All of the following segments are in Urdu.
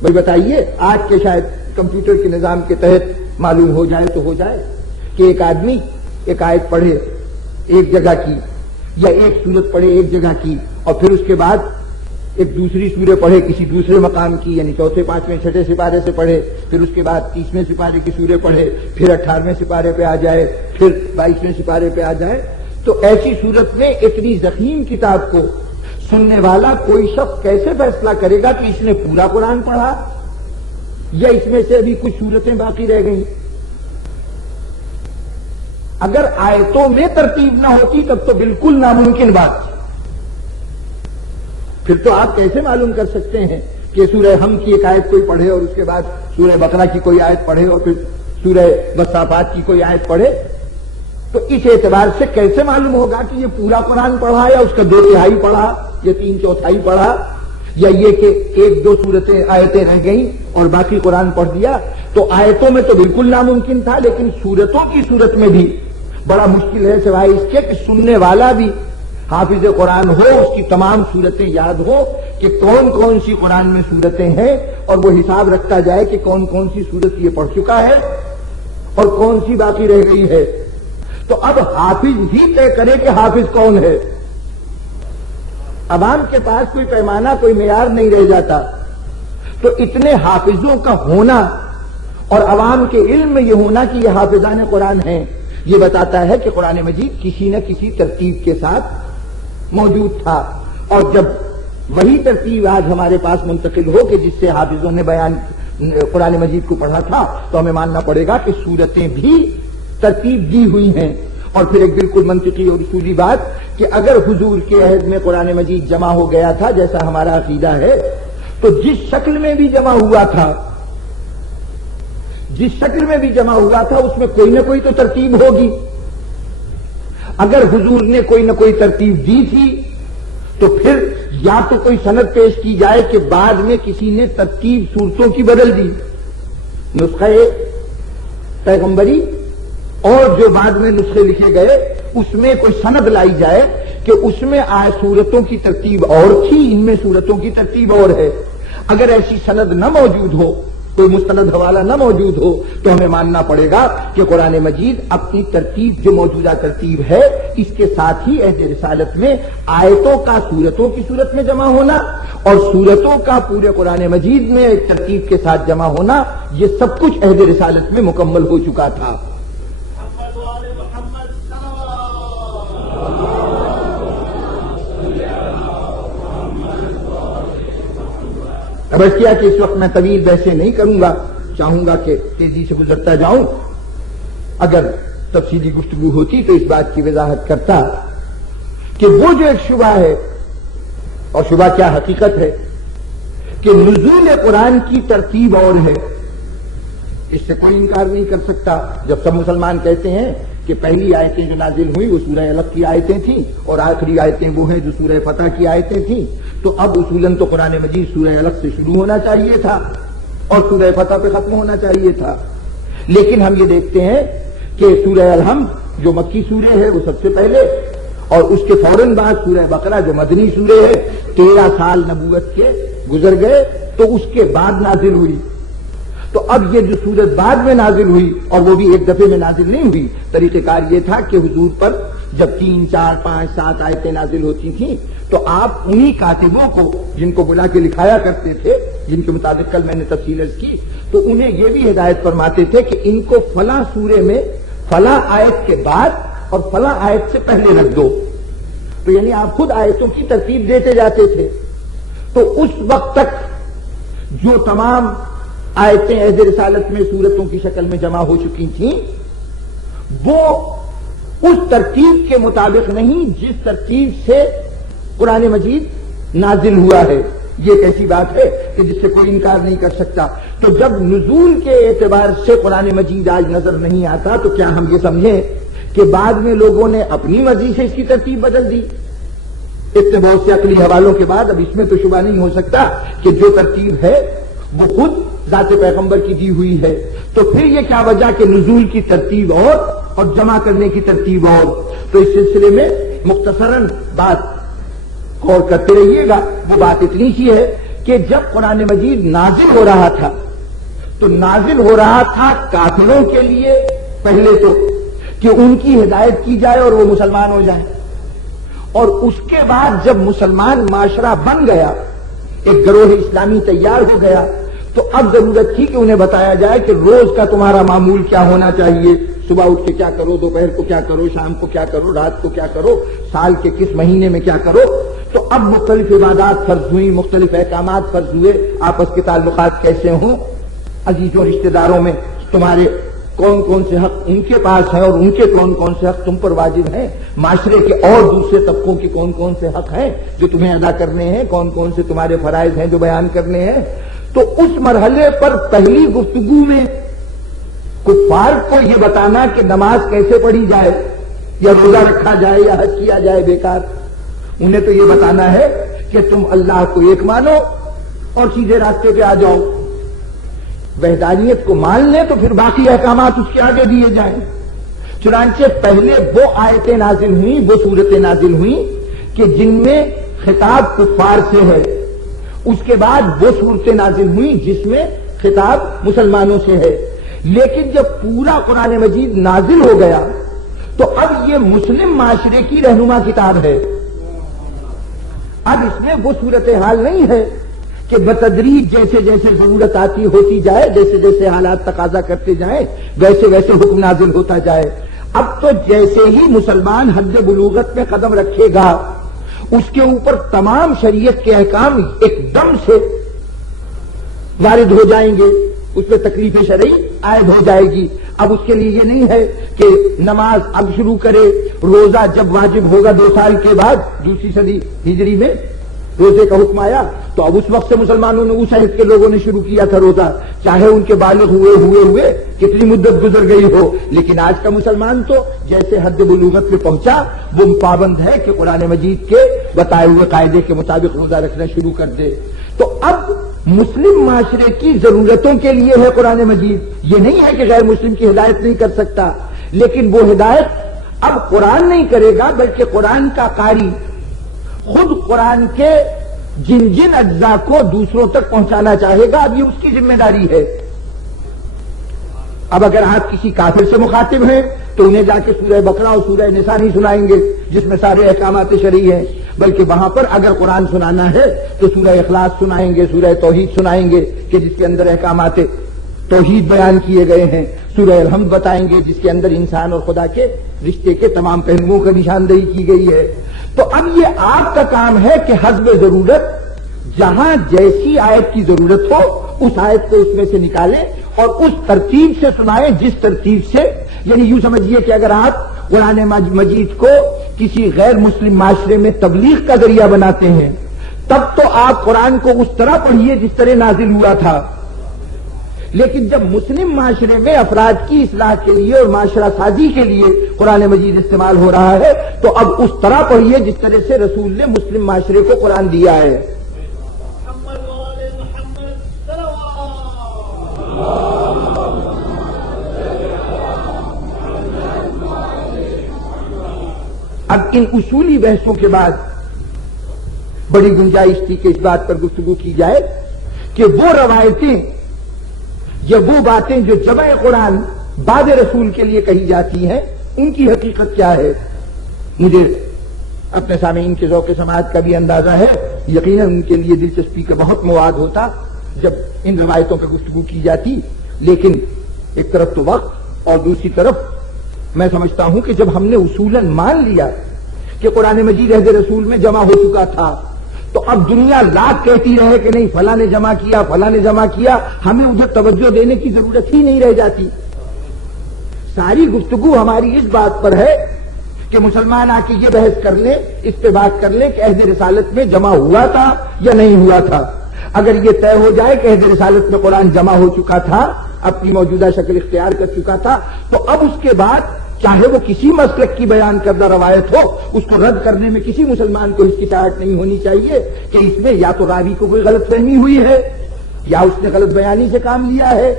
بھائی بتائیے، آج کے شاید کمپیوٹر کے نظام کے تحت معلوم ہو جائے تو ہو جائے کہ ایک آدمی ایک آیت پڑھے ایک جگہ کی، یا ایک سورت پڑھے ایک جگہ کی، اور پھر اس کے بعد ایک دوسری سورت پڑھے کسی دوسرے مقام کی، یعنی چوتھے پانچویں چھٹے سپارے سے پڑھے، پھر اس کے بعد 30ویں سپارے کی سورت پڑھے، پھر 18ویں سپارے پہ آ جائے، پھر 22ویں سپارے پہ آ جائے. تو ایسی صورت میں اتنی ضخیم کتاب کو سننے والا کوئی شخص کیسے فیصلہ کرے گا کہ اس نے پورا قرآن پڑھا یا اس میں سے ابھی کچھ صورتیں باقی رہ گئیں؟ اگر آیتوں میں ترتیب نہ ہوتی تب تو بالکل ناممکن بات تھی. پھر تو آپ کیسے معلوم کر سکتے ہیں کہ سورہ حم کی ایک آیت کوئی پڑھے اور اس کے بعد سورہ بقرہ کی کوئی آیت پڑھے اور پھر سورہ والصافات کی کوئی آیت پڑھے؟ تو اس اعتبار سے کیسے معلوم ہوگا کہ یہ پورا قرآن پڑھا یا اس کا 2/3 پڑھا یا 3/4 پڑھا، یا یہ کہ 1-2 صورتیں آیتیں رہ گئیں اور باقی قرآن پڑھ دیا؟ تو آیتوں میں تو بالکل ناممکن تھا، لیکن صورتوں کی صورت میں بھی بڑا مشکل ہے، سوائے اس کے کہ سننے والا بھی حافظ قرآن ہو، اس کی تمام صورتیں یاد ہو کہ کون کون سی قرآن میں صورتیں ہیں، اور وہ حساب رکھتا جائے کہ کون کون سی صورت یہ پڑھ چکا ہے اور کون سی باقی رہ گئی ہے. تو اب حافظ ہی طے کرے کہ حافظ کون ہے. عوام کے پاس کوئی پیمانہ کوئی معیار نہیں رہ جاتا. تو اتنے حافظوں کا ہونا اور عوام کے علم میں یہ ہونا کہ یہ حافظان قرآن ہیں، یہ بتاتا ہے کہ قرآن مجید کسی نہ کسی ترتیب کے ساتھ موجود تھا. اور جب وہی ترتیب آج ہمارے پاس منتقل ہو کہ جس سے حافظوں نے بیان قرآن مجید کو پڑھا تھا، تو ہمیں ماننا پڑے گا کہ صورتیں بھی ترتیب دی ہوئی ہیں. اور پھر ایک بالکل منطقی اور اصولی بات کہ اگر حضور کے عہد میں قرآن مجید جمع ہو گیا تھا جیسا ہمارا عقیدہ ہے، تو جس شکل میں بھی جمع ہوا تھا اس میں کوئی نہ کوئی تو ترتیب ہوگی. اگر حضور نے کوئی نہ کوئی ترتیب دی تھی تو پھر یا تو کوئی سند پیش کی جائے کہ بعد میں کسی نے ترتیب صورتوں کی بدل دی، نسخہ پیغمبری اور جو بعد میں نسخے لکھے گئے اس میں کوئی سند لائی جائے کہ اس میں صورتوں کی ترتیب اور تھی، ان میں صورتوں کی ترتیب اور ہے. اگر ایسی سند نہ موجود ہو، کوئی مستند حوالہ نہ موجود ہو، تو ہمیں ماننا پڑے گا کہ قرآن مجید اپنی ترتیب جو موجودہ ترتیب ہے اس کے ساتھ ہی عہد رسالت میں آیتوں کا صورتوں کی صورت میں جمع ہونا اور صورتوں کا پورے قرآن مجید میں ایک ترتیب کے ساتھ جمع ہونا، یہ سب کچھ عہد رسالت میں مکمل ہو چکا تھا. اب اس کیا کہ اس وقت میں طویل بحثیں نہیں کروں گا، چاہوں گا کہ تیزی سے گزرتا جاؤں. اگر تفصیلی گفتگو ہوتی تو اس بات کی وضاحت کرتا کہ وہ جو ایک شبہ ہے، اور شبہ کیا حقیقت ہے، کہ نزول قرآن کی ترتیب اور ہے، اس سے کوئی انکار نہیں کر سکتا. جب سب مسلمان کہتے ہیں کہ پہلی آیتیں جو نازل ہوئی وہ سورہ الق کی آیتیں تھیں اور آخری آیتیں وہ ہیں جو سورہ فتح کی آیتیں تھیں، تو اب اصولاً تو قرآن مجید سورہ الق سے شروع ہونا چاہیے تھا اور سورہ فتح پہ ختم ہونا چاہیے تھا. لیکن ہم یہ دیکھتے ہیں کہ سورہ الحمد جو مکی سورہ ہے وہ سب سے پہلے، اور اس کے فوراً بعد سورہ بقرہ جو مدنی سورہ ہے 13 سال نبوت کے گزر گئے تو اس کے بعد نازل ہوئی. تو اب یہ جو سورت بعد میں نازل ہوئی اور وہ بھی ایک دفعے میں نازل نہیں ہوئی، طریقہ کار یہ تھا کہ حضور پر جب 3, 4, 5, 7 آیتیں نازل ہوتی تھیں تو آپ انہی کاتبوں کو جن کو بلا کے لکھایا کرتے تھے، جن کے مطابق کل میں نے تفصیل عرض کی، تو انہیں یہ بھی ہدایت فرماتے تھے کہ ان کو فلاں سورے میں فلاں آیت کے بعد اور فلاں آیت سے پہلے رکھ دو. تو یعنی آپ خود آیتوں کی ترتیب دیتے جاتے تھے. تو اس وقت تک جو تمام آیتیں عہد رسالت میں صورتوں کی شکل میں جمع ہو چکی تھیں وہ اس ترتیب کے مطابق نہیں جس ترتیب سے قرآن مجید نازل ہوا ہے. یہ ایک ایسی بات ہے کہ جس سے کوئی انکار نہیں کر سکتا. تو جب نزول کے اعتبار سے قرآن مجید آج نظر نہیں آتا تو کیا ہم یہ سمجھیں کہ بعد میں لوگوں نے اپنی مرضی سے اس کی ترتیب بدل دی؟ اتنے بہت سے عقلی حوالوں کے بعد اب اس میں تو شبہ نہیں ہو سکتا کہ جو ترتیب ہے وہ خود ذات پیغمبر کی دی ہوئی ہے. تو پھر یہ کیا وجہ کہ نزول کی ترتیب اور جمع کرنے کی ترتیب اور. تو اس سلسلے میں مختصراً بات غور کرتے رہیے گا. وہ بات اتنی سی ہے کہ جب قرآن مجید نازل ہو رہا تھا تو نازل ہو رہا تھا کافروں کے لیے پہلے تو کہ ان کی ہدایت کی جائے اور وہ مسلمان ہو جائیں، اور اس کے بعد جب مسلمان معاشرہ بن گیا، ایک گروہ اسلامی تیار ہو گیا، تو اب ضرورت تھی کہ انہیں بتایا جائے کہ روز کا تمہارا معمول کیا ہونا چاہیے، صبح اٹھ کے کیا کرو، دوپہر کو کیا کرو، شام کو کیا کرو، رات کو کیا کرو، سال کے کس مہینے میں کیا کرو۔ تو اب مختلف عبادات فرض ہوئی، مختلف احکامات فرض ہوئے، آپس کے تعلقات کیسے ہوں، عزیزوں رشتہ داروں میں تمہارے کون کون سے حق ان کے پاس ہیں اور ان کے کون کون سے حق تم پر واجب ہیں، معاشرے کے اور دوسرے طبقوں کے کون کون سے حق ہیں جو تمہیں ادا کرنے ہیں، کون کون سے تمہارے فرائض ہیں جو بیان کرنے ہیں۔ تو اس مرحلے پر پہلی گفتگو میں کفار کو یہ بتانا کہ نماز کیسے پڑھی جائے یا روزہ رکھا جائے یا حج کیا جائے بیکار، انہیں تو یہ بتانا ہے کہ تم اللہ کو ایک مانو اور سیدھے راستے پہ آ جاؤ، وحدانیت کو مان لیں تو پھر باقی احکامات اس کے آگے دیے جائیں۔ چنانچہ پہلے وہ آیتیں نازل ہوئیں، وہ صورتیں نازل ہوئیں کہ جن میں خطاب کفار سے ہے، اس کے بعد وہ صورتیں نازل ہوئیں جس میں خطاب مسلمانوں سے ہے۔ لیکن جب پورا قرآن مجید نازل ہو گیا تو اب یہ مسلم معاشرے کی رہنما کتاب ہے۔ اب اس میں وہ صورتحال نہیں ہے کہ بتدریج جیسے جیسے ضرورت آتی ہوتی جائے، جیسے جیسے حالات تقاضا کرتے جائیں، ویسے ویسے حکم نازل ہوتا جائے۔ اب تو جیسے ہی مسلمان حد بلوغت میں قدم رکھے گا، اس کے اوپر تمام شریعت کے احکام ایک دم سے وارد ہو جائیں گے، اس پہ تکلیف شرعی عائد ہو جائے گی۔ اب اس کے لیے یہ نہیں ہے کہ نماز اب شروع کرے، روزہ جب واجب ہوگا 2 سال کے بعد، دوسری صدی ہجری میں روزے کا حکم آیا تو اب اس وقت سے مسلمانوں نے اس عہد کے لوگوں نے شروع کیا تھا روزہ، چاہے ان کے بالغ ہوئے کتنی مدت گزر گئی ہو، لیکن آج کا مسلمان تو جیسے حد بلوغت میں پہنچا وہ پابند ہے کہ قرآن مجید کے بتائے ہوئے قاعدے کے مطابق روزہ رکھنا شروع کر دے۔ تو اب مسلم معاشرے کی ضرورتوں کے لیے ہے قرآن مجید، یہ نہیں ہے کہ غیر مسلم کی ہدایت نہیں کر سکتا، لیکن وہ ہدایت اب قرآن نہیں کرے گا بلکہ قرآن کا قاری خود قرآن کے جن جن اجزاء کو دوسروں تک پہنچانا چاہے گا، اب یہ اس کی ذمہ داری ہے۔ اب اگر آپ کسی کافر سے مخاطب ہیں تو انہیں جا کے سورہ بقرہ اور سورہ نساء نہیں سنائیں گے جس میں سارے احکامات شرعی ہیں، بلکہ وہاں پر اگر قرآن سنانا ہے تو سورہ اخلاص سنائیں گے، سورہ توحید سنائیں گے کہ جس کے اندر احکامات توحید بیان کیے گئے ہیں، سورہ الحمد بتائیں گے جس کے اندر انسان اور خدا کے رشتے کے تمام پہلوؤں کا نشاندہی کی گئی ہے۔ تو اب یہ آپ کا کام ہے کہ حسب ضرورت جہاں جیسی آیت کی ضرورت ہو اس آیت کو اس میں سے نکالیں اور اس ترتیب سے سنائیں جس ترتیب سے، یعنی یوں سمجھیے کہ اگر آپ قرآن مجید کو کسی غیر مسلم معاشرے میں تبلیغ کا ذریعہ بناتے ہیں تب تو آپ قرآن کو اس طرح پڑھیے جس طرح نازل ہوا تھا، لیکن جب مسلم معاشرے میں افراد کی اصلاح کے لیے اور معاشرہ سازی کے لیے قرآن مجید استعمال ہو رہا ہے تو اب اس طرح پڑھیے جس طرح سے رسول نے مسلم معاشرے کو قرآن دیا ہے۔ اب ان اصولی بحثوں کے بعد بڑی گنجائش تھی کہ اس بات پر گفتگو کی جائے کہ وہ روایتیں یا وہ باتیں جو جمع قرآن بعد رسول کے لیے کہی جاتی ہیں ان کی حقیقت کیا ہے۔ مجھے اپنے سامعین کے ذوق سماعت کا بھی اندازہ ہے، یقیناً ان کے لیے دلچسپی کا بہت مواد ہوتا جب ان روایتوں پر گفتگو کی جاتی، لیکن ایک طرف تو وقت اور دوسری طرف میں سمجھتا ہوں کہ جب ہم نے اصولاً مان لیا کہ قرآن مجید عہد رسول میں جمع ہو چکا تھا تو اب دنیا لاکھ کہتی رہے کہ نہیں فلاں نے جمع کیا، فلاں نے جمع کیا، ہمیں ادھر توجہ دینے کی ضرورت ہی نہیں رہ جاتی۔ ساری گفتگو ہماری اس بات پر ہے کہ مسلمان آ کے یہ بحث کر لیں، اس پہ بات کر لیں کہ عہد رسالت میں جمع ہوا تھا یا نہیں ہوا تھا۔ اگر یہ طے ہو جائے کہ عہد رسالت میں قرآن جمع ہو چکا تھا، اپنی موجودہ شکل اختیار کر چکا تھا، تو اب اس کے بعد چاہے وہ کسی مسلک کی بیان کردہ روایت ہو، اس کو رد کرنے میں کسی مسلمان کو ہچکچاہٹ نہیں ہونی چاہیے کہ اس میں یا تو راوی کو کوئی غلط فہمی ہوئی ہے، یا اس نے غلط بیانی سے کام لیا ہے،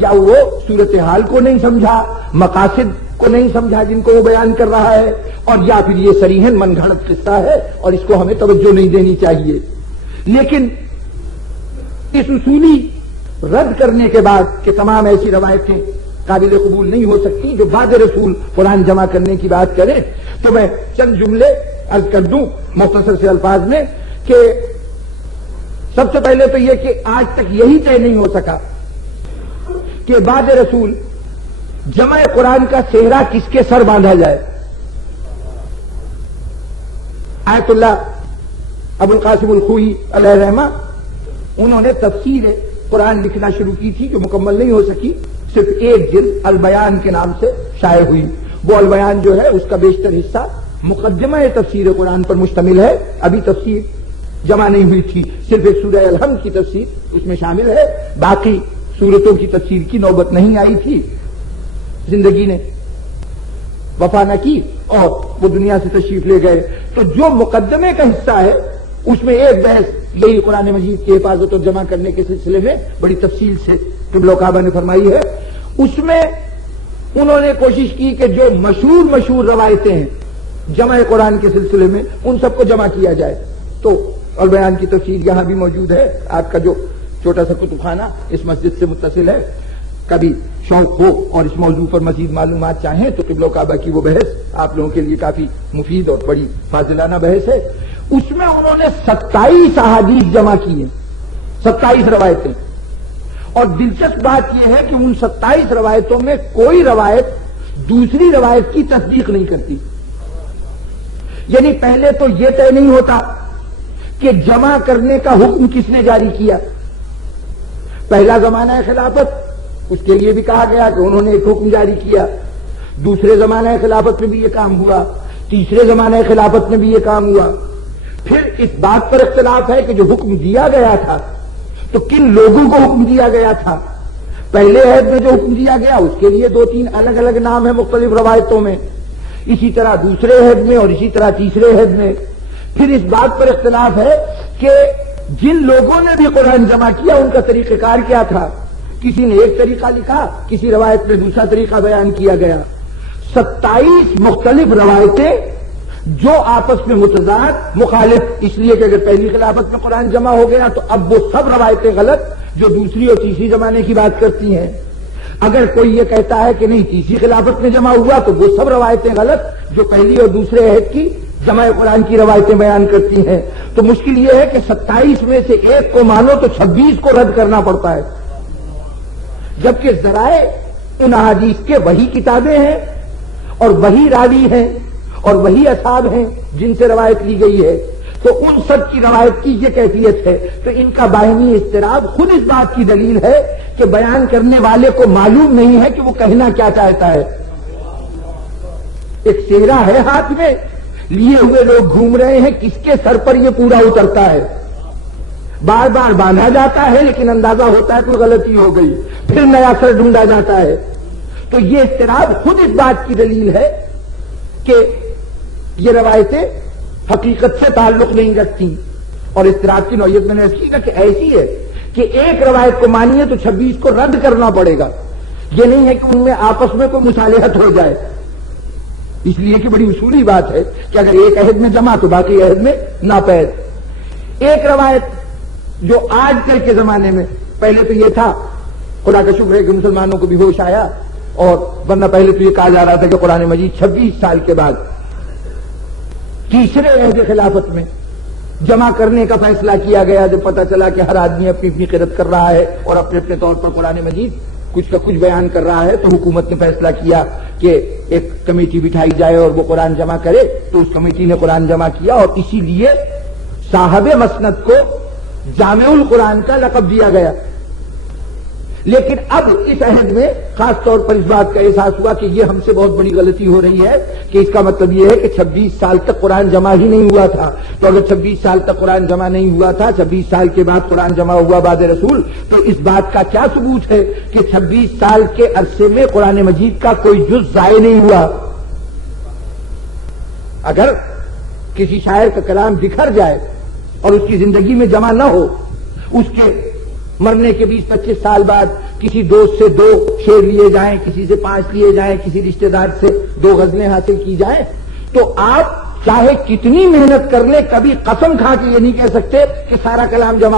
یا وہ صورتحال کو نہیں سمجھا، مقاصد کو نہیں سمجھا جن کو وہ بیان کر رہا ہے، اور یا پھر یہ صریحاً من گھڑت قصہ ہے اور اس کو ہمیں توجہ نہیں دینی چاہیے۔ لیکن اس اصولی رد کرنے کے بعد کہ تمام ایسی روایتیں قابل قبول نہیں ہو سکتی جو بعد رسول قرآن جمع کرنے کی بات کریں، تو میں چند جملے عرض کر دوں مختصر سے الفاظ میں کہ سب سے پہلے تو یہ کہ آج تک یہی طے نہیں ہو سکا کہ بعد رسول جمع قرآن کا صحرا کس کے سر باندھا جائے۔ آیت اللہ ابو القاسم الخوئی علیہ رحمہ انہوں نے تفسیر قرآن لکھنا شروع کی تھی جو مکمل نہیں ہو سکی، صرف ایک جلد البیان کے نام سے شائع ہوئی۔ وہ البیان جو ہے اس کا بیشتر حصہ مقدمہ تفسیر قرآن پر مشتمل ہے، ابھی تفسیر جمع نہیں ہوئی تھی، صرف ایک سورہ الحمد کی تفسیر اس میں شامل ہے، باقی سورتوں کی تفسیر کی نوبت نہیں آئی تھی، زندگی نے وفا نہ کی اور وہ دنیا سے تشریف لے گئے۔ تو جو مقدمے کا حصہ ہے اس میں ایک بحث یہی قرآن مجید کی حفاظت اور جمع کرنے کے سلسلے میں بڑی تفصیل سے قبلہ کعبہ نے فرمائی ہے۔ اس میں انہوں نے کوشش کی کہ جو مشہور روایتیں ہیں جمع قرآن کے سلسلے میں ان سب کو جمع کیا جائے۔ تو البیان کی تفسیر یہاں بھی موجود ہے، آپ کا جو چھوٹا سا کتب خانہ اس مسجد سے متصل ہے، کبھی شوق ہو اور اس موضوع پر مزید معلومات چاہیں تو قبلہ کعبہ کی وہ بحث آپ لوگوں کے لیے کافی مفید اور بڑی فاضلانہ بحث ہے۔ اس میں انہوں نے 27 احادیث جمع کی ہیں، 27 روایتیں، اور دلچسپ بات یہ ہے کہ ان 27 روایتوں میں کوئی روایت دوسری روایت کی تصدیق نہیں کرتی۔ یعنی پہلے تو یہ طے نہیں ہوتا کہ جمع کرنے کا حکم کس نے جاری کیا۔ پہلا زمانہ خلافت اس کے لیے بھی کہا گیا کہ انہوں نے ایک حکم جاری کیا، دوسرے زمانہ خلافت میں بھی یہ کام ہوا، تیسرے زمانہ خلافت میں بھی یہ کام ہوا۔ پھر اس بات پر اختلاف ہے کہ جو حکم دیا گیا تھا تو کن لوگوں کو حکم دیا گیا تھا۔ پہلے عہد میں جو حکم دیا گیا اس کے لیے 2-3 الگ الگ نام ہیں مختلف روایتوں میں، اسی طرح دوسرے عہد میں اور اسی طرح تیسرے عہد میں۔ پھر اس بات پر اختلاف ہے کہ جن لوگوں نے بھی قرآن جمع کیا ان کا طریقہ کار کیا تھا، کسی نے ایک طریقہ لکھا، کسی روایت میں دوسرا طریقہ بیان کیا گیا۔ 27 مختلف روایتیں جو آپس میں متضاد مخالف، اس لیے کہ اگر پہلی خلافت میں قرآن جمع ہو گیا تو اب وہ سب روایتیں غلط جو دوسری اور تیسری زمانے کی بات کرتی ہیں۔ اگر کوئی یہ کہتا ہے کہ نہیں تیسری خلافت میں جمع ہوا تو وہ سب روایتیں غلط جو پہلی اور دوسرے عہد کی جمع قرآن کی روایتیں بیان کرتی ہیں۔ تو مشکل یہ ہے کہ 27 میں سے ایک کو مانو تو 26 کو رد کرنا پڑتا ہے، جبکہ ذرائع ان احادیث کے وہی کتابیں ہیں اور وہی راوی ہیں اور وہی اصحاب ہیں جن سے روایت لی گئی ہے۔ تو ان سب کی روایت کی یہ کیفیت ہے، تو ان کا باہمی اضطراب خود اس بات کی دلیل ہے کہ بیان کرنے والے کو معلوم نہیں ہے کہ وہ کہنا کیا چاہتا ہے۔ ایک صحرا ہے ہاتھ میں، لیے ہوئے لوگ گھوم رہے ہیں، کس کے سر پر یہ پورا اترتا ہے؟ بار بار باندھا جاتا ہے لیکن اندازہ ہوتا ہے کوئی غلطی ہو گئی، پھر نیا سر ڈھونڈا جاتا ہے۔ تو یہ اضطراب خود اس بات کی دلیل ہے کہ یہ روایتیں حقیقت سے تعلق نہیں رکھتی۔ اور اضطراب کی نوعیت میں نے اس کی کہ ایسی ہے کہ ایک روایت کو مانیے تو 26 کو رد کرنا پڑے گا، یہ نہیں ہے کہ ان میں آپس میں کوئی مصالحت ہو جائے، اس لیے کہ بڑی اصولی بات ہے کہ اگر ایک عہد میں جمع تو باقی عہد میں ناپید۔ ایک روایت جو آج کل کے زمانے میں، پہلے تو یہ تھا، خدا کا شکر ہے کہ مسلمانوں کو بھی ہوش آیا، اور ورنہ پہلے تو یہ کہا جا رہا تھا کہ قرآن مجید 26 سال کے بعد تیسرے عہد خلافت میں جمع کرنے کا فیصلہ کیا گیا، جب پتہ چلا کہ ہر آدمی اپنی اپنی قرأت کر رہا ہے اور اپنے اپنے طور پر قرآن مجید کچھ کا کچھ بیان کر رہا ہے، تو حکومت نے فیصلہ کیا کہ ایک کمیٹی بٹھائی جائے اور وہ قرآن جمع کرے۔ تو اس کمیٹی نے قرآن جمع کیا اور اسی لیے صاحب مسند کو جامع القرآن کا لقب دیا گیا۔ لیکن اب اس عہد میں خاص طور پر اس بات کا احساس ہوا کہ یہ ہم سے بہت بڑی غلطی ہو رہی ہے کہ اس کا مطلب یہ ہے کہ 26 سال تک قرآن جمع ہی نہیں ہوا تھا۔ تو اگر 26 سال تک قرآن جمع نہیں ہوا تھا، 26 سال کے بعد قرآن جمع ہوا بعد رسول، تو اس بات کا کیا ثبوت ہے کہ 26 سال کے عرصے میں قرآن مجید کا کوئی جز ضائع نہیں ہوا؟ اگر کسی شاعر کا کلام بکھر جائے اور اس کی زندگی میں جمع نہ ہو، اس کے مرنے کے 20-25 سال بعد کسی دوست سے 2 شعر لیے جائیں، کسی سے 5 لیے جائیں، کسی رشتہ دار سے 2 غزلیں حاصل کی جائیں، تو آپ چاہے کتنی محنت کر لیں کبھی قسم کھا کے یہ نہیں کہہ سکتے کہ سارا کلام جمع